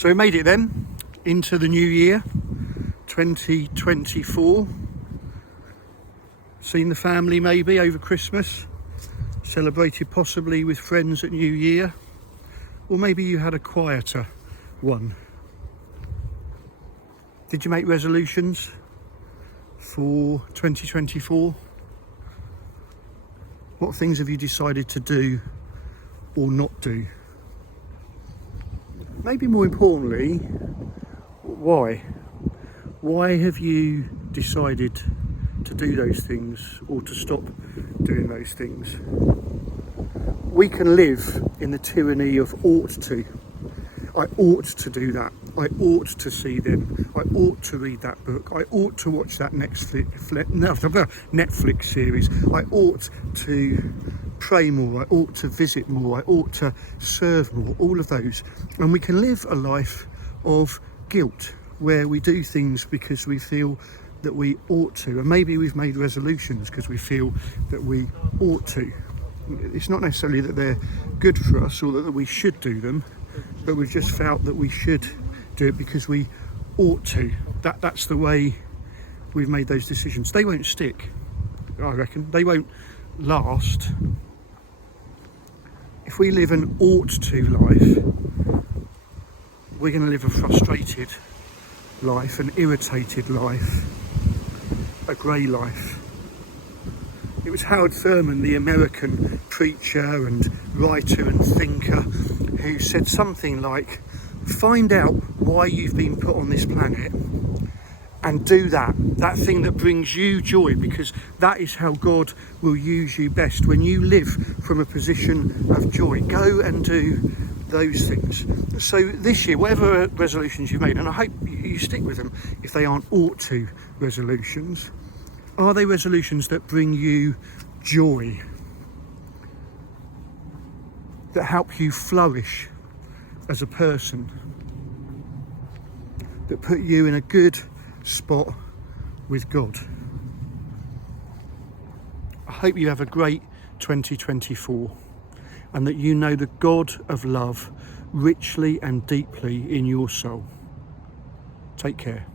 So we made it then into the new year, 2024. Seen the family maybe over Christmas, celebrated possibly with friends at New Year, or maybe you had a quieter one. Did you make resolutions for 2024? What things have you decided to do or not do? Maybe more importantly, why? Why have you decided to do those things or to stop doing those things? We can live in the tyranny of ought to. I ought to do that. I ought to see them. I ought to read that book. I ought to watch that Netflix series. I ought to pray more. I ought to visit more. I ought to serve more. All of those. And we can live a life of guilt where we do things because we feel that we ought to. And maybe we've made resolutions because we feel that we ought to. It's not necessarily that they're good for us or that we should do them, but we've just felt that we should do it because we ought to. That's the way we've made those decisions. They won't stick, I reckon. They won't last. If we live an ought to life, we're going to live a frustrated life, an irritated life, a grey life. It was Howard Thurman, the American preacher and writer and thinker, who said something like, find out why you've been put on this planet and do that thing that brings you joy, because that is how God will use you best. When you live from a position of joy, go and do those things. So this year, whatever resolutions you've made, and I hope you stick with them if they aren't ought to resolutions, are they resolutions that bring you joy, that help you flourish as a person, that put you in a good spot with God? I hope you have a great 2024 and that you know the God of love richly and deeply in your soul. Take care.